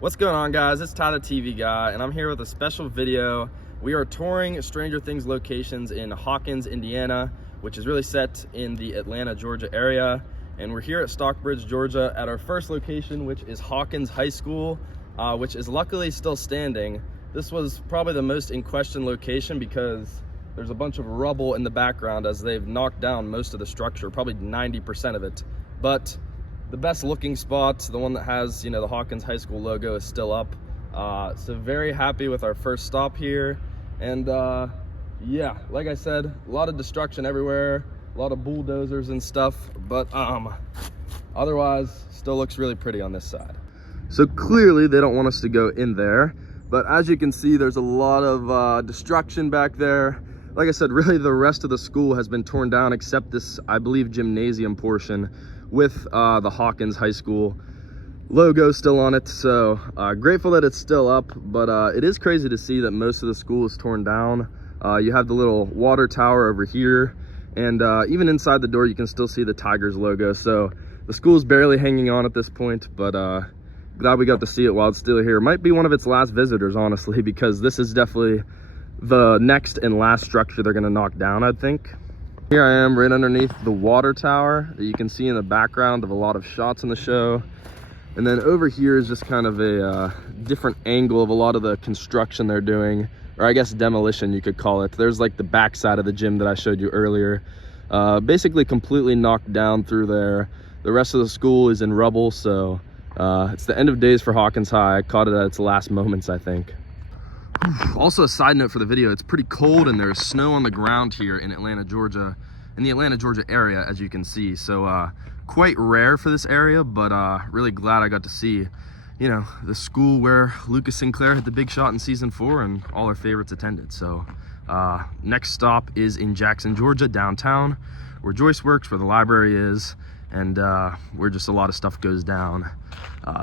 What's going on, guys? It's Tyler TV Guy, and I'm here with a special video. We are touring Stranger Things locations in Hawkins, Indiana, which is really set in the Atlanta, Georgia area. And we're here at Stockbridge, Georgia at our first location, which is Hawkins High School, which is luckily still standing. This was probably the most in question location because there's a bunch of rubble in the background as they've knocked down most of the structure, probably 90% of it. But the best looking spot, the one that has, the Hawkins High School logo, is still up. So very happy with our first stop here. And yeah, like I said, a lot of destruction everywhere, a lot of bulldozers and stuff, but otherwise still looks really pretty on this side. So clearly they don't want us to go in there, but as you can see, there's a lot of destruction back there. Like I said, really the rest of the school has been torn down except this, I believe, gymnasium portion with the Hawkins High School logo still on it. So grateful that it's still up, but it is crazy to see that most of the school is torn down. You have the little water tower over here, and even inside the door you can still see the Tigers logo. So the school's barely hanging on at this point, but glad we got to see it while it's still here. Might be one of its last visitors, honestly, because this is definitely the next and last structure they're gonna knock down, I think. Here I am right underneath the water tower that you can see in the background of a lot of shots in the show. And then over here is just kind of a different angle of a lot of the construction they're doing, or I guess demolition you could call it. There's like the back side of the gym that I showed you earlier. Basically completely knocked down through there. The rest of the school is in rubble, so it's the end of days for Hawkins High. I caught it at its last moments, I think. Also, a side note for the video, it's pretty cold and there's snow on the ground here in Atlanta, Georgia, in the Atlanta, Georgia area, as you can see. So quite rare for this area, but really glad I got to see, the school where Lucas Sinclair hit the big shot in season 4 and all our favorites attended. So next stop is in Jackson, Georgia, downtown, where Joyce works, where the library is, and where just a lot of stuff goes down.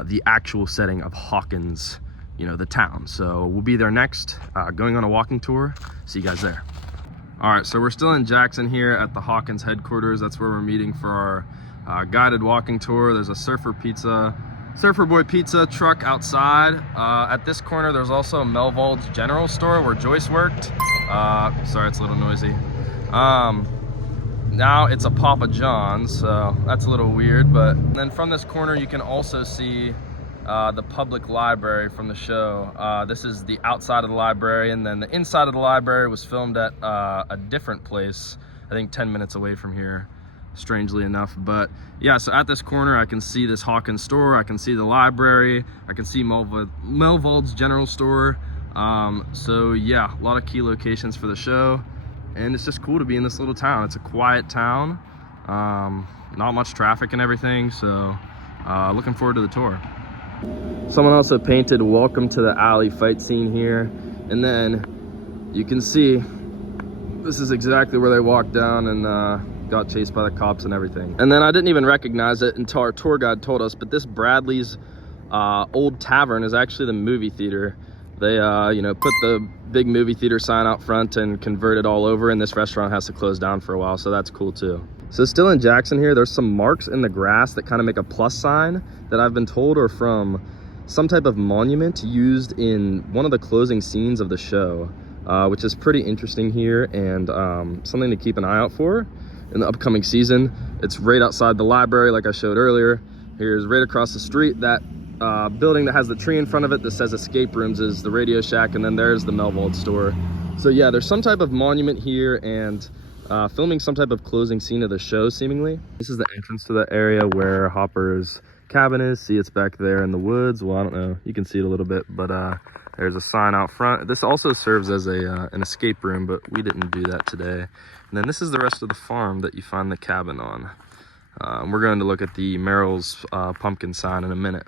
The actual setting of Hawkins, the town. So we'll be there next, going on a walking tour. See you guys there. All right, so we're still in Jackson here at the Hawkins headquarters. That's where we're meeting for our guided walking tour. There's a Surfer Boy pizza truck outside. At this corner, there's also Melvold's General Store where Joyce worked. Sorry, it's a little noisy. Now it's a Papa John's, so that's a little weird. But then from this corner, you can also see the public library from the show. This is the outside of the library, and then the inside of the library was filmed at a different place, I think 10 minutes away from here, strangely enough. But yeah, so at this corner I can see this Hawkins store, I can see the library, I can see Melvold's General Store. So yeah, a lot of key locations for the show, and it's just cool to be in this little town. It's a quiet town, not much traffic and everything, so looking forward to the tour. Someone also painted "Welcome to the Alley" fight scene here, and then you can see this is exactly where they walked down and got chased by the cops and everything. And then I didn't even recognize it until our tour guide told us, but this Bradley's old tavern is actually the movie theater. They put the big movie theater sign out front and convert it all over, and this restaurant has to close down for a while, so that's cool too. So still in Jackson here, there's some marks in the grass that kind of make a plus sign that I've been told are from some type of monument used in one of the closing scenes of the show, which is pretty interesting here, and something to keep an eye out for in the upcoming season. It's right outside the library, like I showed earlier. Here's right across the street, that building that has the tree in front of it that says escape rooms is the Radio Shack, and then there's the Melvold store. So yeah, there's some type of monument here, and filming some type of closing scene of the show, seemingly. This is the entrance to the area where Hopper's cabin is. See, it's back there in the woods. Well, I don't know, you can see it a little bit, but there's a sign out front. This also serves as an escape room, but we didn't do that today. And then this is the rest of the farm that you find the cabin on. We're going to look at the Merrill's pumpkin sign in a minute.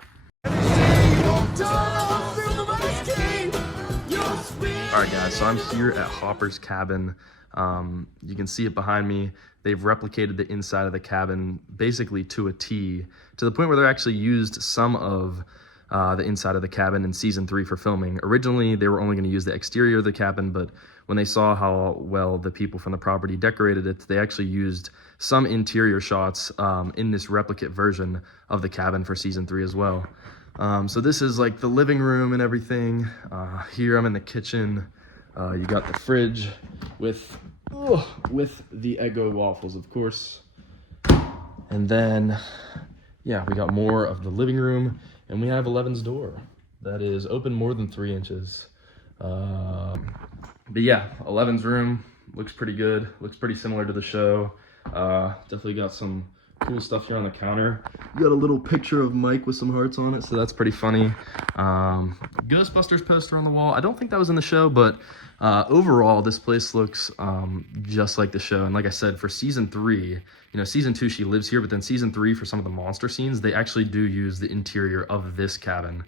All right, guys, so I'm here at Hopper's cabin. You can see it behind me. They've replicated the inside of the cabin basically to a T, to the point where they actually used some of the inside of the cabin in season 3 for filming. Originally, they were only going to use the exterior of the cabin, but when they saw how well the people from the property decorated it, they actually used some interior shots in this replicate version of the cabin for season 3 as well. So this is like the living room and everything. Here I'm in the kitchen. You got the fridge with the Eggo waffles, of course. And then, yeah, we got more of the living room, and we have 11's door that is open more than 3 inches. But yeah, 11's room looks pretty good. Looks pretty similar to the show. Definitely got some cool stuff here on the counter. You got a little picture of Mike with some hearts on it, so that's pretty funny. Ghostbusters poster on the wall. I don't think that was in the show, but overall, this place looks just like the show. And like I said, for season 3, you know, season 2 she lives here, but then season 3 for some of the monster scenes, they actually do use the interior of this cabin,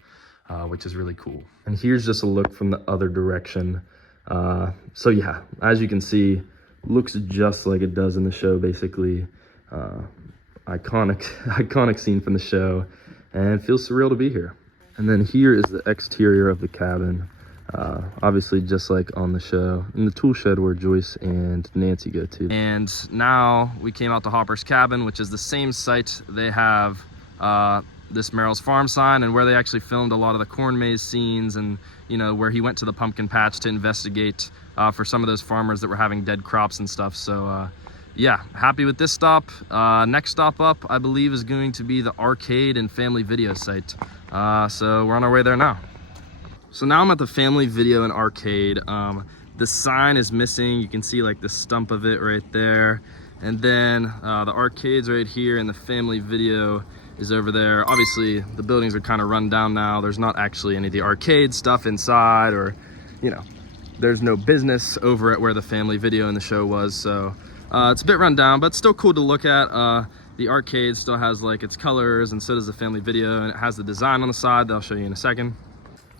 which is really cool. And here's just a look from the other direction. So yeah, as you can see, looks just like it does in the show, basically. Iconic scene from the show, and it feels surreal to be here. And then here is the exterior of the cabin, obviously just like on the show, in the tool shed where Joyce and Nancy go to. And now we came out to Hopper's cabin, which is the same site they have this Merrill's Farm sign, and where they actually filmed a lot of the corn maze scenes, and you know, where he went to the pumpkin patch to investigate for some of those farmers that were having dead crops and stuff. So yeah, happy with this stop. Next stop up, I believe, is going to be the arcade and family video site. So we're on our way there now. So now I'm at the family video and arcade. The sign is missing. You can see like the stump of it right there. And then the arcade's right here, and the family video is over there. Obviously, the buildings are kind of run down now. There's not actually any of the arcade stuff inside, or, you know, there's no business over at where the family video in the show was. So it's a bit run down, but still cool to look at. The arcade still has like its colors, and so does the family video, and it has the design on the side that I'll show you in a second.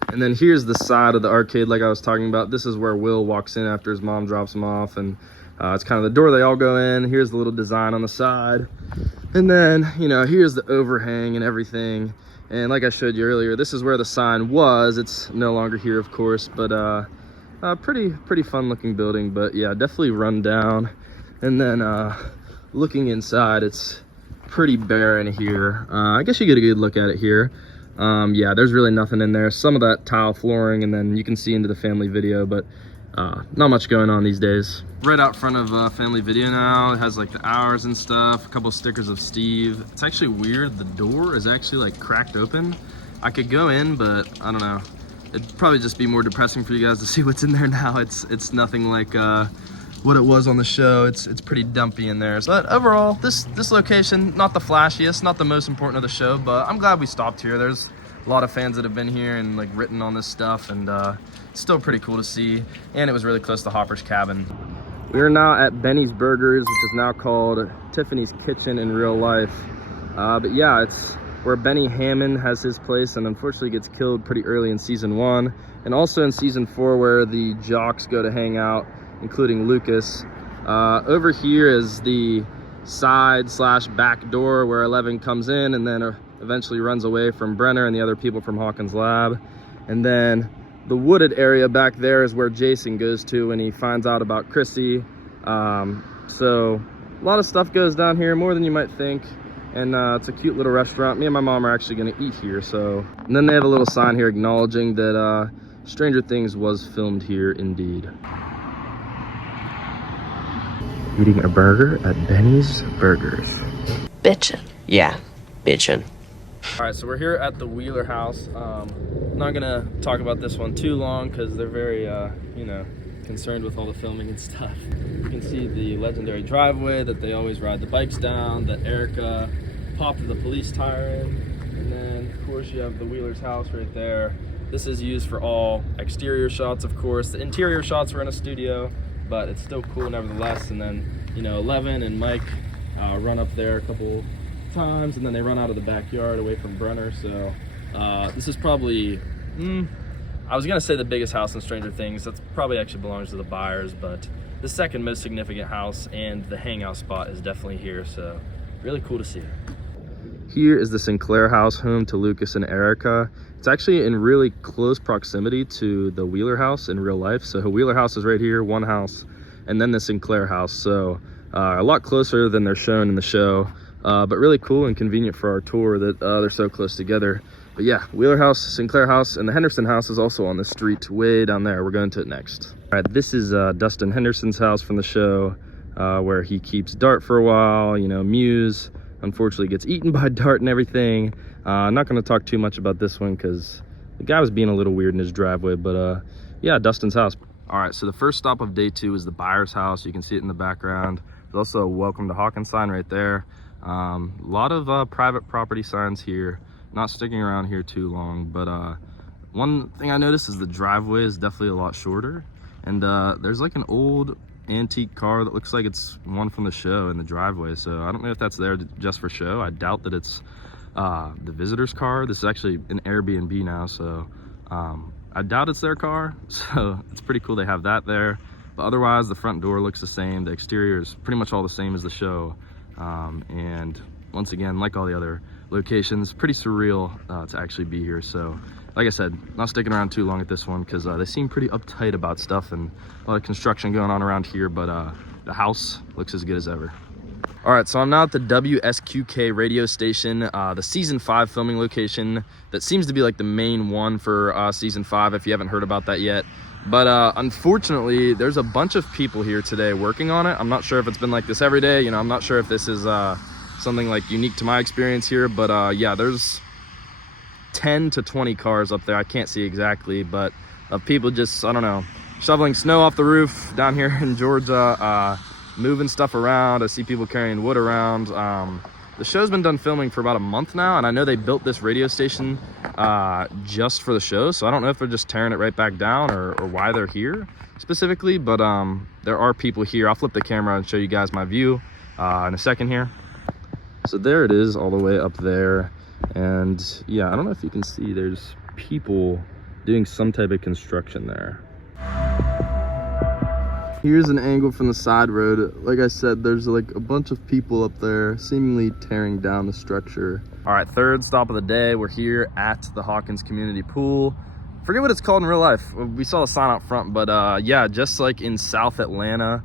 And then here's the side of the arcade like I was talking about. This is where Will walks in after his mom drops him off, and it's kind of the door they all go in. Here's the little design on the side. And then, you know, here's the overhang and everything. And like I showed you earlier, this is where the sign was. It's no longer here, of course, but pretty fun looking building, but yeah, definitely run down. And then looking inside, it's pretty barren here. I guess you get a good look at it here. Yeah, there's really nothing in there. Some of that tile flooring, and then you can see into the family video, but not much going on these days. Right out front of family video now, it has like the hours and stuff, a couple stickers of Steve. It's actually weird, the door is actually like cracked open. I could go in, but I don't know. It'd probably just be more depressing for you guys to see what's in there now. It's nothing like what it was on the show. It's pretty dumpy in there. But overall, this location, not the flashiest, not the most important of the show, but I'm glad we stopped here. There's a lot of fans that have been here and like written on this stuff, and it's still pretty cool to see. And it was really close to Hopper's cabin. We are now at Benny's Burgers, which is now called Tiffany's Kitchen in real life. But yeah, it's where Benny Hammond has his place, and unfortunately gets killed pretty early in season 1, and also in season 4 where the jocks go to hang out, including Lucas. Over here is the side/back door where 11 comes in and then eventually runs away from Brenner and the other people from Hawkins Lab. And then the wooded area back there is where Jason goes to when he finds out about Chrissy. So a lot of stuff goes down here, more than you might think. And it's a cute little restaurant. Me and my mom are actually gonna eat here. So, and then they have a little sign here acknowledging that Stranger Things was filmed here indeed. Eating a burger at Benny's Burgers. Bitchin'. Yeah, bitchin'. All right, so we're here at the Wheeler house. I'm not gonna talk about this one too long because they're very, you know, concerned with all the filming and stuff. You can see the legendary driveway that they always ride the bikes down, that Erica popped the police tire in, and then of course you have the Wheeler's house right there. This is used for all exterior shots, of course. The interior shots were in a studio, but it's still cool nevertheless. And then, you know, 11 and Mike run up there a couple times, and then they run out of the backyard away from Brenner. So this is probably, I was gonna say the biggest house in Stranger Things. That's probably actually belongs to the Byers, but the second most significant house and the hangout spot is definitely here. So really cool to see. Here is the Sinclair house, home to Lucas and Erica. It's actually in really close proximity to the Wheeler house in real life. So the Wheeler house is right here, one house, and then the Sinclair house. So a lot closer than they're shown in the show, but really cool and convenient for our tour that they're so close together. But yeah, Wheeler House, Sinclair House, and the Henderson House is also on the street way down there. We're going to it next. All right, this is Dustin Henderson's house from the show, where he keeps Dart for a while. You know, Muse unfortunately gets eaten by Dart and everything. I'm not going to talk too much about this one because the guy was being a little weird in his driveway, but yeah, Dustin's house. All right, so the first stop of day 2 is the Byers house. You can see it in the background. There's also a welcome to Hawkins sign right there. A lot of private property signs here. Not sticking around here too long, but one thing I noticed is the driveway is definitely a lot shorter, and there's like an old antique car that looks like it's one from the show in the driveway. So I don't know if that's there just for show. I doubt that it's the visitor's car. This is actually an Airbnb now, so I doubt it's their car. So it's pretty cool they have that there. But otherwise, the front door looks the same. The exterior is pretty much all the same as the show, and once again, like all the other locations, pretty surreal to actually be here. So like I said, not sticking around too long at this one because they seem pretty uptight about stuff and a lot of construction going on around here, but the house looks as good as ever. All right, so I'm now at the WSQK radio station, the season 5 filming location that seems to be like the main one for season 5 if you haven't heard about that yet. But unfortunately, there's a bunch of people here today working on it. I'm not sure if it's been like this every day. You know, I'm not sure if this is something like unique to my experience here, but yeah, there's 10 to 20 cars up there. I can't see exactly, but people just, I don't know, shoveling snow off the roof down here in Georgia, moving stuff around. I see people carrying wood around. The show's been done filming for about a month now, and I know they built this radio station just for the show, so I don't know if they're just tearing it right back down or why they're here specifically, but there are people here. I'll flip the camera and show you guys my view in a second here. So there it is all the way up there, and yeah, I don't know if you can see, there's people doing some type of construction there. Here's an angle from the side road. Like I said, there's like a bunch of people up there seemingly tearing down the structure. All right, third stop of the day. We're here at the Hawkins Community Pool. Forget what it's called in real life. We saw the sign out front, but yeah, just like in South Atlanta.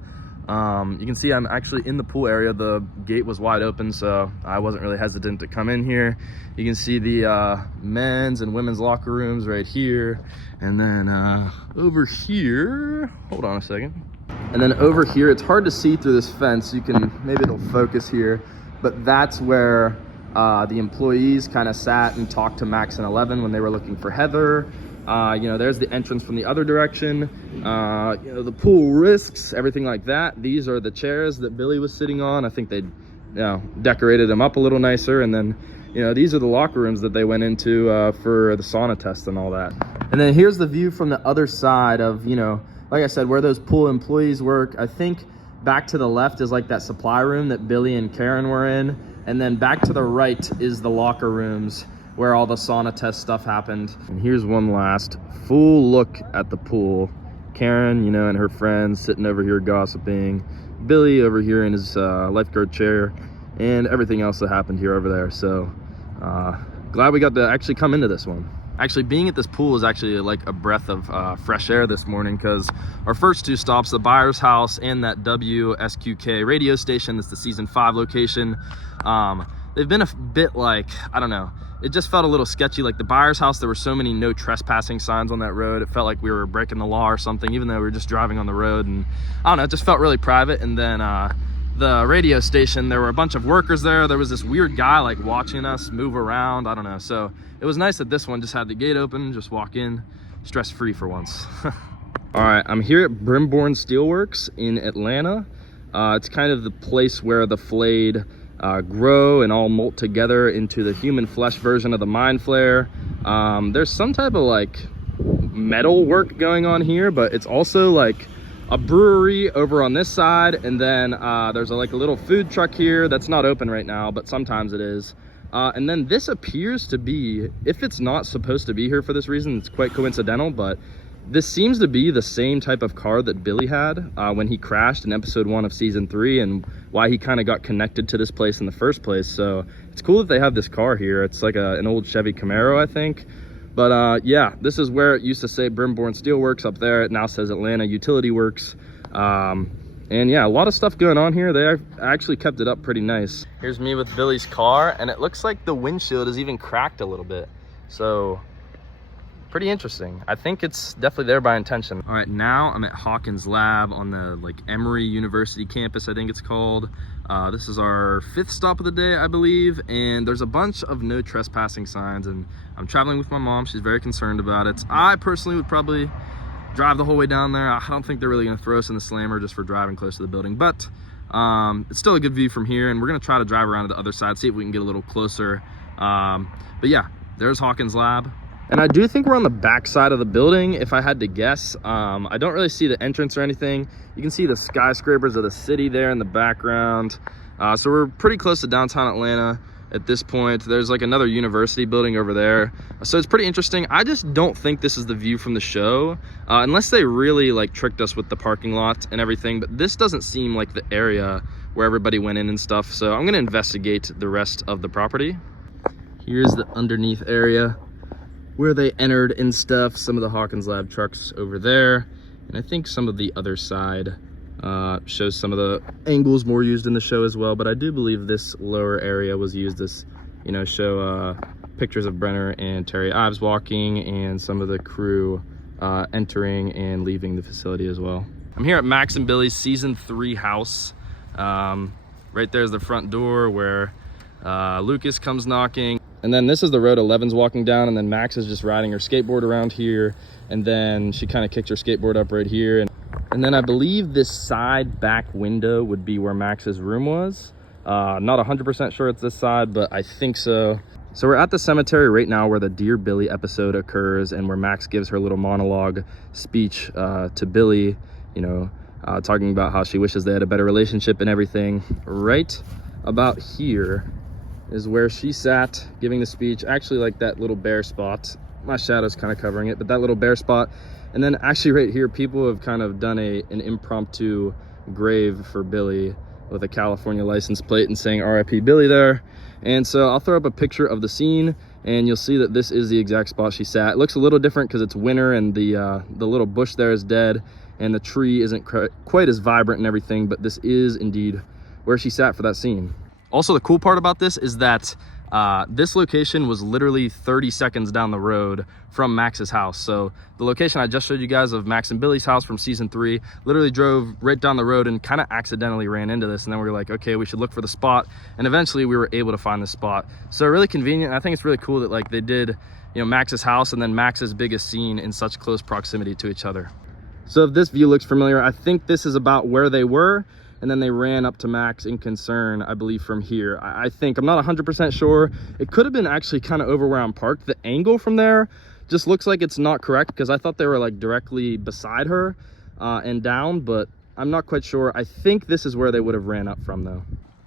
You can see I'm actually in the pool area. The gate was wide open, so I wasn't really hesitant to come in here. You can see the men's and women's locker rooms right here. And then over here, hold on a second. And then over here, it's hard to see through this fence. You can, maybe it'll focus here, but that's where the employees kind of sat and talked to Max and 11 when they were looking for Heather. You know, there's the entrance from the other direction. You know, the pool risks, everything like that. These are the chairs that Billy was sitting on. I think they, you know, decorated them up a little nicer. And then, you know, these are the locker rooms that they went into for the sauna test and all that. And then here's the view from the other side of, you know, like I said, where those pool employees work. I think back to the left is like that supply room that Billy and Karen were in. And then back to the right is the locker rooms where all the sauna test stuff happened. And here's one last full look at the pool. Karen, you know, and her friends sitting over here gossiping. Billy over here in his lifeguard chair, and everything else that happened here over there. So glad we got to actually come into this one. Actually, being at this pool is actually like a breath of fresh air this morning, because our first 2 stops, the Byers house and that WSQK radio station, that's the season 5 location, they've been a bit like, I don't know, it just felt a little sketchy. Like the Byers house, there were so many no trespassing signs on that road. It felt like we were breaking the law or something, even though we were just driving on the road. And I don't know, it just felt really private. And then the radio station, there were a bunch of workers there. There was this weird guy like watching us move around. I don't know. So it was nice that this one just had the gate open, just walk in, stress-free for once. All right, I'm here at Brimborn Steelworks in Atlanta. It's kind of the place where the flayed grow and all molt together into the human flesh version of the mind flare. There's some type of like metal work going on here, but it's also like a brewery over on this side, and then there's like a little food truck here that's not open right now, but sometimes it is. And then this appears to be, if it's not supposed to be here for this reason, it's quite coincidental, but this seems to be the same type of car that Billy had when he crashed in episode 1 of season 3, and why he kind of got connected to this place in the first place. So it's cool that they have this car here. It's like an old Chevy Camaro, I think. But yeah, this is where it used to say Brimborn Steelworks. Up there it now says Atlanta Utility Works. And yeah, a lot of stuff going on here. They actually kept it up pretty nice. Here's me with Billy's car, and it looks like the windshield is even cracked a little bit. So pretty interesting. I think it's definitely there by intention. All right, now I'm at Hawkins Lab on the like Emory University campus, I think it's called. This is our 5th stop of the day, I believe, and there's a bunch of no trespassing signs, and I'm traveling with my mom. She's very concerned about it. I personally would probably drive the whole way down there. I don't think they're really gonna throw us in the slammer just for driving close to the building, but it's still a good view from here, and we're gonna try to drive around to the other side, see if we can get a little closer. But yeah, there's Hawkins Lab. And I do think we're on the back side of the building, if I had to guess. I don't really see the entrance or anything. You can see the skyscrapers of the city there in the background. So we're pretty close to downtown Atlanta at this point. There's like another university building over there. So it's pretty interesting. I just don't think this is the view from the show, unless they really like tricked us with the parking lot and everything. But this doesn't seem like the area where everybody went in and stuff. So I'm gonna investigate the rest of the property. Here's the underneath area where they entered and stuff. Some of the Hawkins Lab trucks over there, and I think some of the other side shows some of the angles more used in the show as well. But I do believe this lower area was used as, you know, show pictures of Brenner and Terry Ives walking, and some of the crew entering and leaving the facility as well. I'm here at Max and Billy's season 3 house. Right there's the front door where Lucas comes knocking. And then this is the road 11's walking down, and then Max is just riding her skateboard around here, and then she kind of kicked her skateboard up right here. And then I believe this side back window would be where Max's room was. Not 100% sure it's this side, but I think so. So we're at the cemetery right now where the Dear Billy episode occurs, and where Max gives her little monologue speech to Billy, you know, talking about how she wishes they had a better relationship and everything. Right about here is where she sat giving the speech. Actually, like that little bare spot, my shadow's kind of covering it, but that little bare spot. And then actually right here, people have kind of done an impromptu grave for Billy with a California license plate and saying RIP Billy there. And so I'll throw up a picture of the scene, and you'll see that this is the exact spot she sat. It looks a little different because it's winter, and the little bush there is dead, and the tree isn't quite as vibrant and everything, but this is indeed where she sat for that scene. Also, the cool part about this is that this location was literally 30 seconds down the road from Max's house. So the location I just showed you guys of Max and Billy's house from season 3, literally drove right down the road and kind of accidentally ran into this. And then we were like, okay, we should look for the spot. And eventually we were able to find the spot. So really convenient. I think it's really cool that like they did, you know, Max's house and then Max's biggest scene in such close proximity to each other. So if this view looks familiar, I think this is about where they were. And then they ran up to Max in concern, I believe, from here. I think, I'm not 100% sure. It could have been actually kind of over where I'm parked. The angle from there just looks like it's not correct, because I thought they were like directly beside her and down, but I'm not quite sure. I think this is where they would have ran up from though.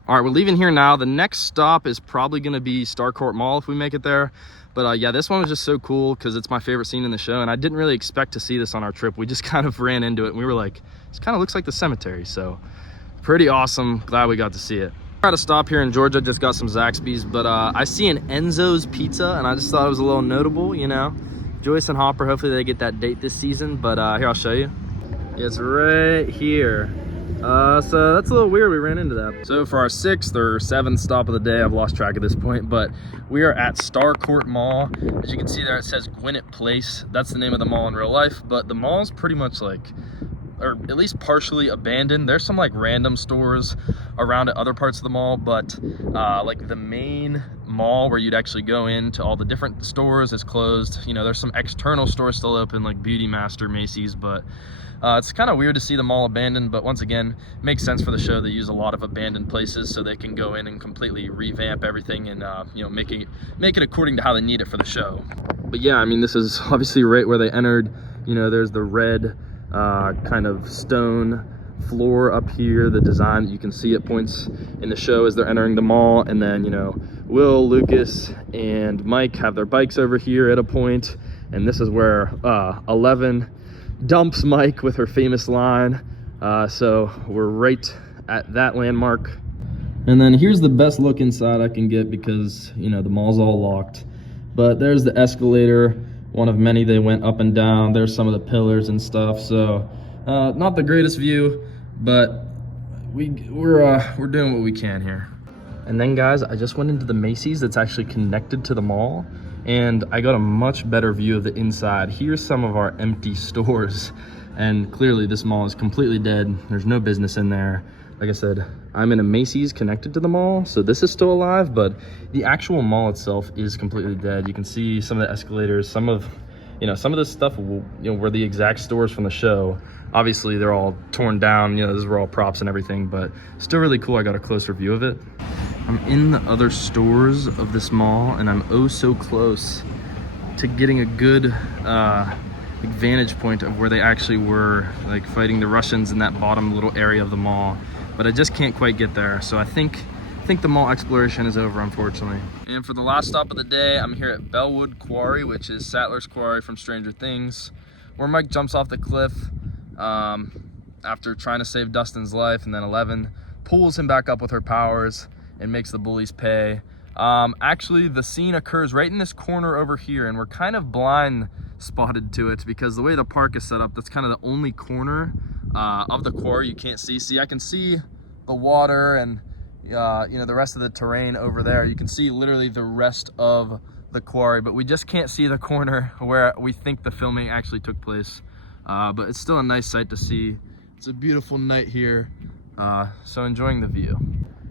All right, we're leaving here now. The next stop is probably gonna be Starcourt Mall if we make it there. But yeah, this one was just so cool because it's my favorite scene in the show, and I didn't really expect to see this on our trip. We just kind of ran into it and we were like, this kind of looks like the cemetery. So pretty awesome. Glad we got to see it. I tried to stop here in Georgia, just got some Zaxby's, but I see an Enzo's Pizza, and I just thought it was a little notable, you know. Joyce and Hopper, hopefully they get that date this season, but here, I'll show you. It's right here. So that's a little weird, we ran into that. So for our 6th or 7th stop of the day, I've lost track at this point, but we are at Starcourt Mall. As you can see there, it says Gwinnett Place. That's the name of the mall in real life, but the mall's pretty much like, or at least partially abandoned. There's some like random stores around at other parts of the mall, but like the main mall where you'd actually go into all the different stores is closed. You know, there's some external stores still open, like Beauty Master, Macy's, but it's kind of weird to see the mall abandoned. But once again, makes sense for the show. They use a lot of abandoned places so they can go in and completely revamp everything and you know, make it according to how they need it for the show. But yeah, I mean, this is obviously right where they entered. You know, there's the red kind of stone floor up here. The design that you can see at points in the show as they're entering the mall, and then, you know, Will, Lucas, and Mike have their bikes over here at a point, and this is where 11 dumps Mike with her famous line. So we're right at that landmark. And then here's the best look inside I can get, because, you know, the mall's all locked, but there's the escalator, one of many they went up and down. There's some of the pillars and stuff. So not the greatest view, but we're doing what we can here. And then guys, I just went into the Macy's that's actually connected to the mall, and I got a much better view of the inside. Here's some of our empty stores, and clearly this mall is completely dead. There's no business in there. Like I said, I'm in a Macy's connected to the mall, so this is still alive, but the actual mall itself is completely dead. You can see some of the escalators, some of this stuff, were the exact stores from the show. Obviously, they're all torn down. These were all props and everything, but still really cool. I got a closer view of it. I'm in the other stores of this mall, and I'm oh so close to getting a good vantage point of where they actually were, like fighting the Russians in that bottom little area of the mall. But I just can't quite get there. So I think the mall exploration is over, unfortunately. And for the last stop of the day, I'm here at Bellwood Quarry, which is Satler's Quarry from Stranger Things, where Mike jumps off the cliff after trying to save Dustin's life, and then Eleven pulls him back up with her powers and makes the bullies pay. Actually, the scene occurs right in this corner over here, and we're kind of blind spotted to it because the way the park is set up, that's kind of the only corner of the quarry you can't see. See, I can see the water and the rest of the terrain over there. You can see literally the rest of the quarry, but we just can't see the corner where we think the filming actually took place. But it's still a nice sight to see. It's a beautiful night here, so enjoying the view.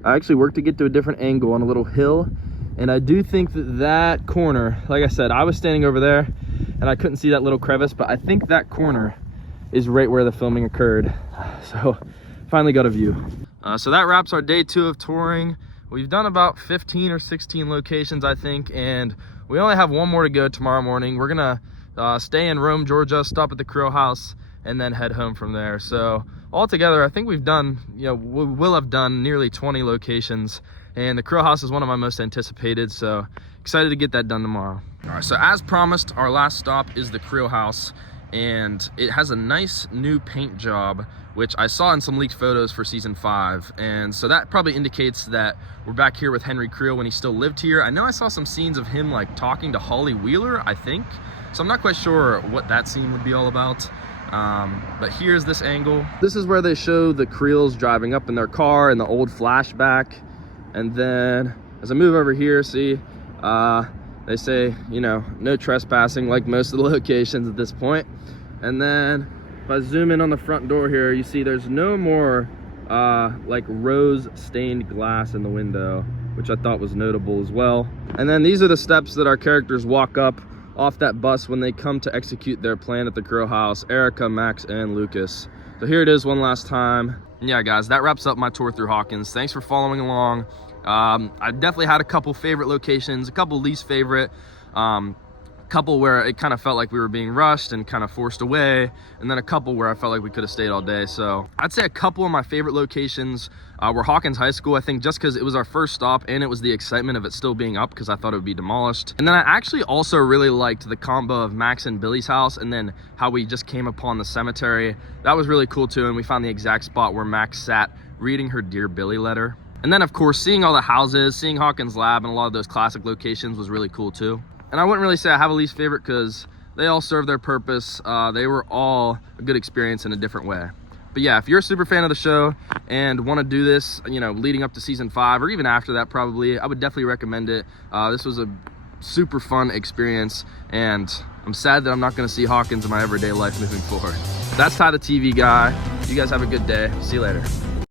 I actually worked to get to a different angle on a little hill, and I do think that corner, like I said, I was standing over there and I couldn't see that little crevice, but I think that corner is right where the filming occurred. So finally got a view. So that wraps our day 2 of touring. We've done about 15 or 16 locations, I think, and we only have one more to go tomorrow morning. We're gonna stay in Rome, Georgia, stop at the Creel house, and then head home from there. So altogether, I think we've done, we will have done nearly 20 locations, and the Creel house is one of my most anticipated, so excited to get that done tomorrow. All right, so as promised, our last stop is the Creel house, and it has a nice new paint job, which I saw in some leaked photos for season 5. And so that probably indicates that we're back here with Henry Creel when he still lived here. I know I saw some scenes of him like talking to Holly Wheeler, I think. So I'm not quite sure what that scene would be all about. But here's this angle. This is where they show the Creels driving up in their car and the old flashback. And then as I move over here, see, they say, no trespassing like most of the locations at this point. And then if I zoom in on the front door here, you see there's no more like rose stained glass in the window, which I thought was notable as well. And then these are the steps that our characters walk up off that bus when they come to execute their plan at the Creel house: Erica, Max, and Lucas. So here it is one last time. And yeah, guys, that wraps up my tour through Hawkins. Thanks for following along. I definitely had a couple favorite locations, a couple least favorite, couple where it kind of felt like we were being rushed and kind of forced away, and then a couple where I felt like we could have stayed all day. So I'd say a couple of my favorite locations were Hawkins High School, I think, just because it was our first stop and it was the excitement of it still being up because I thought it would be demolished. And then I actually also really liked the combo of Max and Billy's house, and then how we just came upon the cemetery. That was really cool too, and we found the exact spot where Max sat reading her Dear Billy letter. And then of course, seeing all the houses, seeing Hawkins Lab and a lot of those classic locations was really cool too. And I wouldn't really say I have a least favorite because they all serve their purpose. They were all a good experience in a different way. But yeah, if you're a super fan of the show and want to do this, leading up to season 5 or even after that probably, I would definitely recommend it. This was a super fun experience, and I'm sad that I'm not going to see Hawkins in my everyday life moving forward. That's Ty the TV guy. You guys have a good day. See you later.